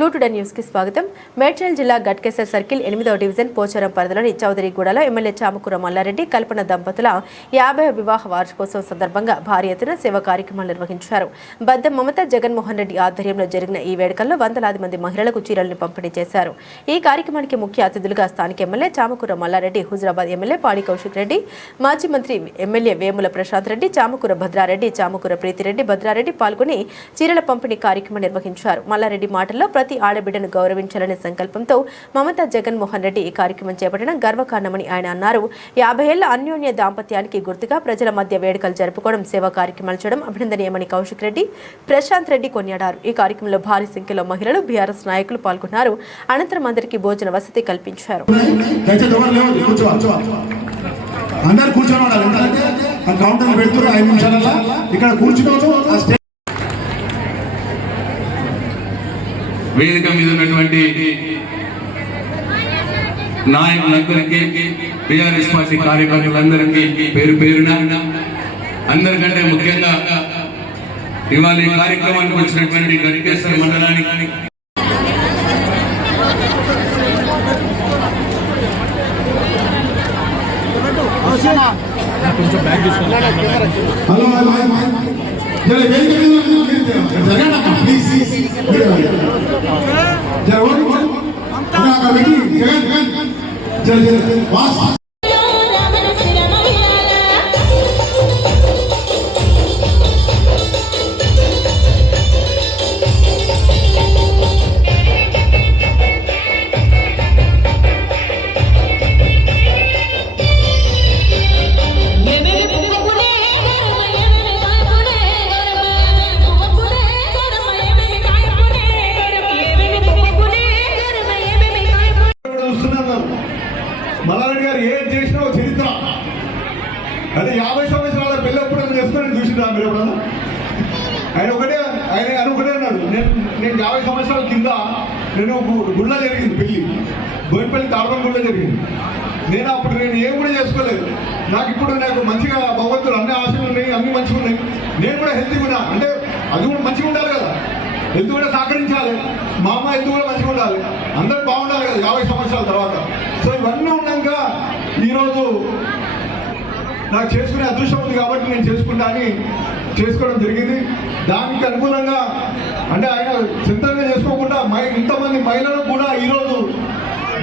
Flu today news కి స్వాగతం. మేడ్చల్ జిల్లా గట్కేసర్ సర్కిల్ 8వ డివిజన్ పోచారం పరిధిలోని చౌదరిగూడలో ఎమ్మెల్యే చామకూర మల్లారెడ్డి కల్పన దంపతుల 50వ వివాహ వార్షికోత్సవం సందర్భంగా భారీ ఎత్తున సేవా కార్యక్రమాలు నిర్వహించారు. బద్దం మమత జగన్మోహన్ రెడ్డి ఆధ్వర్యంలో జరిగిన ఈ వేడుకల్లో వందలాది మంది మహిళలకు చీరలను పంపిణీ చేశారు. ఈ కార్యక్రమానికి ముఖ్య అతిథులుగా స్థానిక ఎమ్మెల్యే చామకూర మల్లారెడ్డి, హుజరాబాద్ ఎమ్మెల్యే పాడి కౌశిక్ రెడ్డి, మాజీ మంత్రి ఎమ్మెల్యే వేముల ప్రశాంత్ రెడ్డి, చామకూర భద్రారెడ్డి, చామకూర ప్రీతిరెడ్డి, భద్రారెడ్డి పాల్గొని చీరల పంపిణీ కార్యక్రమం నిర్వహించారు. మల్లారెడ్డి మాటల్లో ప్రతి ఆడబిడ్డను గౌరవించాలనే సంకల్పంతో మమతా జగన్మోహన్ రెడ్డి ఈ కార్యక్రమం చేపట్టడం గర్వకారణమని ఆయన అన్నారు. 50 ఏళ్ల అన్యోన్య దాంపత్యానికి గుర్తుగా ప్రజల మధ్య వేడుకలు జరుపుకోవడం, సేవా కార్యక్రమాలు చేయడం అభినందనీయమని కౌశిక్ రెడ్డి, ప్రశాంత్ రెడ్డి కొనియాడారు. ఈ కార్యక్రమంలో భారీ సంఖ్యలో మహిళలు, బీఆర్ఎస్ నాయకులు పాల్గొన్నారు. అనంతరం అందరికీ భోజన వసతి కల్పించారు. వేదిక మీద ఉన్నటువంటి నాయకులందరికీ, టీఆర్ఎస్ పార్టీ కార్యకర్తలందరికీ పేరు పేరున, అందరికంటే ముఖ్యంగా ఇవాళ ఈ కార్యక్రమానికి వచ్చినటువంటి గట్కేసర్ మండలానికి మల్లారెడ్డి గారు ఏం చేసినా చరిత్ర. అదే 50 సంవత్సరాల పెళ్ళప్పుడు చేస్తానని చూసినా మీరు ఎప్పుడన్నా? ఆయన అనుకునే అన్నాడు, నేను 50 సంవత్సరాల కింద నేను గుళ్ళ జరిగింది పెళ్ళి, బోయినపల్లి తాడపల్లి గుళ్ళ జరిగింది. నేను ఏం కూడా చేసుకోలేదు. నాకు మంచిగా భగవంతుడు అన్ని ఆశలు ఉన్నాయి, అన్ని మంచిగా ఉన్నాయి. నేను కూడా హెల్తీగా ఉన్నా, అంటే అది కూడా మంచిగా ఉండాలి కదా, హెల్త్ కూడా సహకరించాలి, మా అమ్మ హెల్త్ కూడా మంచిగా ఉండాలి, అందరూ బాగుండాలి కదా 50 సంవత్సరాల తర్వాత. సో ఇవన్నీ ఉన్నాక ఈరోజు నాకు చేసుకునే అదృష్టం ఉంది కాబట్టి నేను చేసుకుంటా అని చేసుకోవడం జరిగింది. దానికి అనుగుణంగా అంటే ఆయన చింతనగా చేసుకోకుండా ఇంతమంది మహిళలకు కూడా ఈరోజు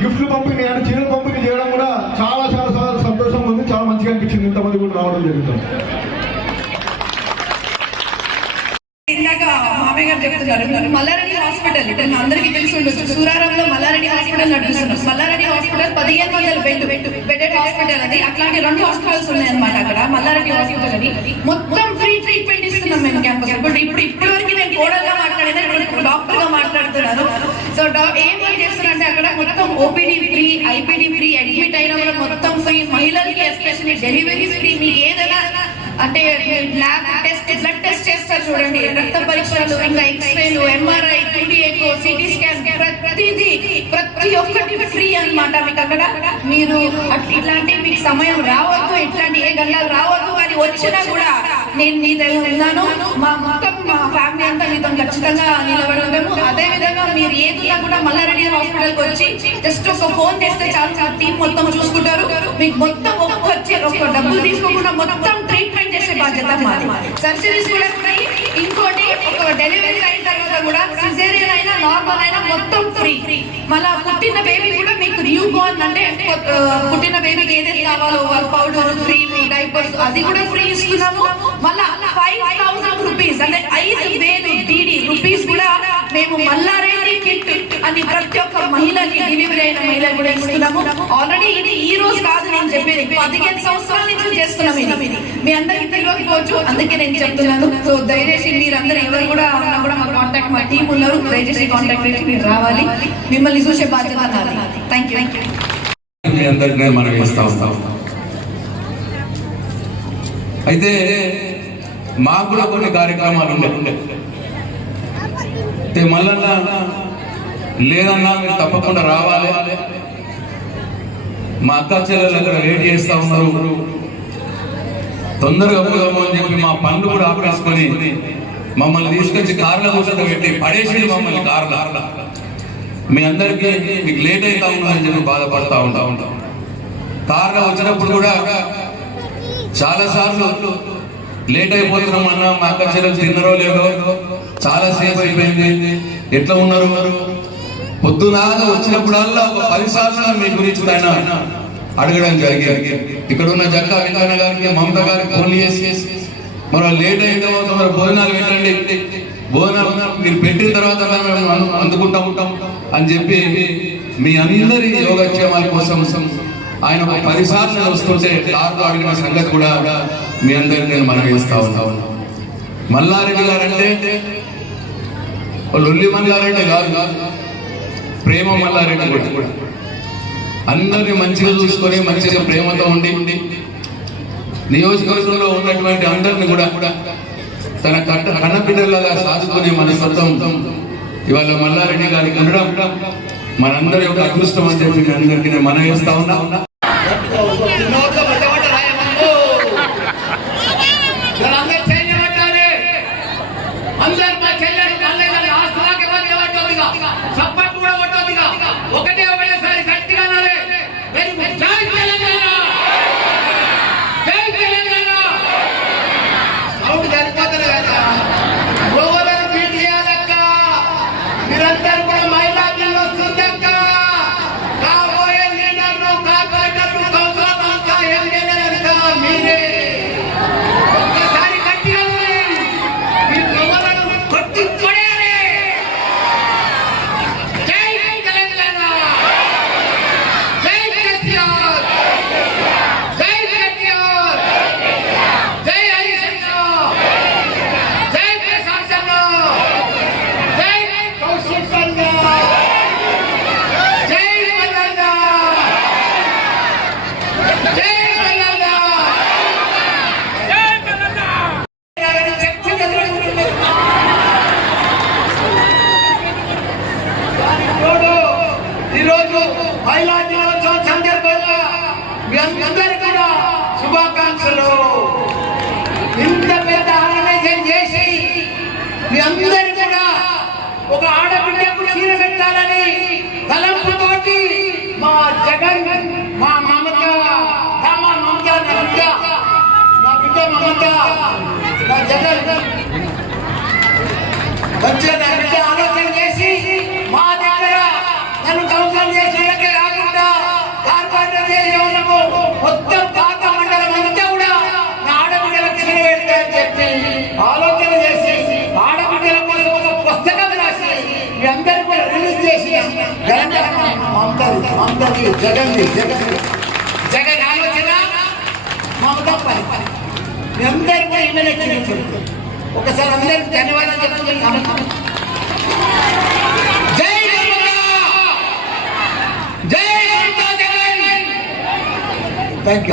గిఫ్ట్లు పంపిణీ అంటే చీరలు పంపిణీ చేయడం కూడా చాలా చాలా చాలా సంతోషంగా ఉంది, చాలా మంచిగా అనిపించింది. ఇంతమంది కూడా రావడం జరుగుతుంది. ఇందాక మామయ్య గారు చెప్తున్నారు, మల్లారెడ్డి హాస్పిటల్ అందరికీ తెలిసి ఉండొచ్చు, సూరారంలో మల్లారెడ్డి హాస్పిటల్ నడుస్తున్నారు. మల్లారెడ్డి హాస్పిటల్ 1500 బెడెడ్ హాస్పిటల్ అది. అట్లాంటి 2 హాస్పిటల్స్ ఉన్నాయన్నమాట అక్కడ. మల్లారెడ్డి హాస్పిటల్ అని మొత్తం ఫ్రీ ట్రీట్మెంట్ ఇస్తున్నాం మేము క్యాంపస్. ఇప్పుడు వరకు నేను కోడల్గా మాట్లాడినా, ఇప్పుడు డాక్టర్ గా మాట్లాడుతున్నాను. సో ఏం చేస్తున్నారంటే అక్కడ మొత్తం OPD free, IPD free, admit అయిన కూడా మొత్తం ఫ్రీ, మహిళలకి ఎస్పెషల్లీ డెలివరీ ఫ్రీ. మీకు ఏదైనా అంటే ల్యాబ్ టెస్ట్, బ్లడ్ టెస్ట్ చేస్తారు చూడండి, రక్త పరీక్షలు, ఇంకా ఎక్స్రేలు, ఎంఆర్ఐ, టీడీఏకో, సిటీ స్కాన్, ప్రతి ఒక్కటి ఫ్రీ అన్నమాట మీకు అక్కడ. మీరు ఇట్లాంటి మీకు సమయం రావద్దు, ఇట్లాంటి ఏ గంటలు రావద్దు, అది వచ్చినా కూడా నేను నీ దగ్గర ఉన్నాను, మా ఫ్యామిలీ అంతా మీతో ఖచ్చితంగా నిలబడి ఉంటాము. అదే విధంగా మీరు ఏదున్నా కూడా మల్లారెడ్డి హాస్పిటల్కి వచ్చి జస్ట్ ఒక ఫోన్ చేస్తే చాలు, టీం మొత్తం చూసుకుంటారు. మీకు మొత్తం ఒక డబ్బులు తీసుకోకుండా మొత్తం ట్రీట్మెంట్ చేసే బాధ్యత మాది. సర్జరీస్ కూడా ఉన్నాయి. ఇంకోటి, ఒక డెలివరీ అయిన తర్వాత కూడా సిజేరియన్ అయినా నార్మల్ అయినా మొత్తం ఫ్రీ. మళ్ళా పుట్టిన బేబీ కూడా మీకు న్యూ బోర్న్ అంటే పుట్టిన బేబీకి ఏదైతే కావాలో పౌడర్, క్రీమ్, డైపర్స్ అది కూడా ఫ్రీ ఇస్తున్నాము. మళ్ళా 5000 రూపీస్ అంటే 5000 DD రూపీస్ కూడా మేము మల్లారెడ్డి కిట్ అని ప్రతి ఒక్క మహిళకి, డెలివరీ అయిన మహిళ కూడా ఇస్తున్నాము. ఆల్రెడీ ఇది ఈ రోజు కాదు నేను చెప్పేది, 15 సంవత్సరాల నుంచి చేస్తున్నాం. ఇది మీ అందరికీ తెలియకపోవచ్చు, అందుకే నేను చెప్తున్నాను. సో దయచేసి మీరందరూ ఎవరు కూడా ఉన్నా కూడా మా టీం ఉన్నారు, దయచేసి కాంటాక్ట్ చేసి మీరు రావాలి. మిమ్మల్ని చూసే బాధ్యత నాది. Thank you. మీ అందరికీ మనం ఇస్తా ఉంటాం. అయితే మాకు కూడా కొన్ని కార్యక్రమాలు ఉండే, మళ్ళా లేదన్నా మీరు తప్పకుండా రావాలి, మా అక్క చెల్లెలు అక్కడ వెయిట్ చేస్తా ఉన్నారు, తొందరగా పోదాము అని చెప్పి మా పనులు కూడా ఆపేసుకొని మమ్మల్ని తీసుకొచ్చి కార్లో కూర్చోబెట్టి పడేసి మమ్మల్ని కార్లో. మీ అందరికీ మీకు లేట్ అవుతా ఉందని చెప్పి బాధపడతా ఉంటాం. కార్లో వచ్చినప్పుడు కూడా చాలా సార్లు లేట్ అయిపోతున్నాం అన్న, మా అక్క చెల్లెలు తిన్నరో లేదో, చాలా సేపు అయిపోయింది, ఎట్లా ఉన్నారు. పొద్దున వచ్చినప్పుడల్లా ఒక 10 సార్లు మీ గురించి ఆయన అడగడం జరిగింది. ఇక్కడ ఉన్న జక్క వెంకన్న గారికి, మమత గారికి ఫోన్ చేసి మనం లేట్ అయితే మరి భోజనాలు పెట్టండి, భోజనాలు మీరు పెట్టిన తర్వాత మేము అందుకుంటాం అని చెప్పి మీ అందరి యోగక్షేమాల కోసం ఆయన ఒక 10 సార్లు వస్తుంటే కార్లో అడిగిన సంగతి కూడా మీ అందరికీ నేను మనవి చేస్తా ఉన్నాను. మల్లారెడ్డి గారంటే లొల్లి మల్లారెడ్డి కాదు, ప్రేమ మల్లారెడ్డి కూడా. అందరినీ మంచిగా చూసుకొని మంచిగా ప్రేమతో ఉండి నియోజకవర్గంలో ఉన్నటువంటి అందరిని కూడా తన కన్నబిడ్డలాగా సాదుకునే మనస్తత్వం ఇవాళ మల్లారెడ్డి గారికి ఉండడం మనందరి యొక్క అదృష్టం అని చెప్పి మీ అందరికీ నేను మనవి చేస్తా ఉన్నా. ఈరోజు మహిళా దినోత్సవం సందర్భంగా మీ అందరికీ కూడా శుభాకాంక్షలు. ఇంత పెద్ద ఆర్గనైజేషన్ చేసి మీ అందరికీ కూడా ఒక ఆడబిడ్డకు చీర పెట్టాలని తలంపుతోటి మా జగన్, మా మమత, నా బిడ్డ మమత, నా జగన్ వచ్చే నా బిడ్డ ఆలోచన చేసి మా దగ్గర నన్ను కౌన్సిల్ చేసినట్టే కాకుండా కార్పొరేటర్ చేసేవాళ్ళము మొత్తం పాత మండలం అంతా కూడా నా ఆడబిడ్డలకు చీర పెడతాయని చెప్పి ఆలోచన చేసి ఆడబిడ్డల కోసం ఒక పుస్తకం రాసి మీ అందరూ కూడా రిలీజ్ చేసి జగన్ ఆలోచన మమత పని మీ అందరూ కూడా ఇవ్వలేదు. ఒకసారి అందరికి ధన్యవాదాలు చెప్తున్నాను. జై జై జగన్. Thank you.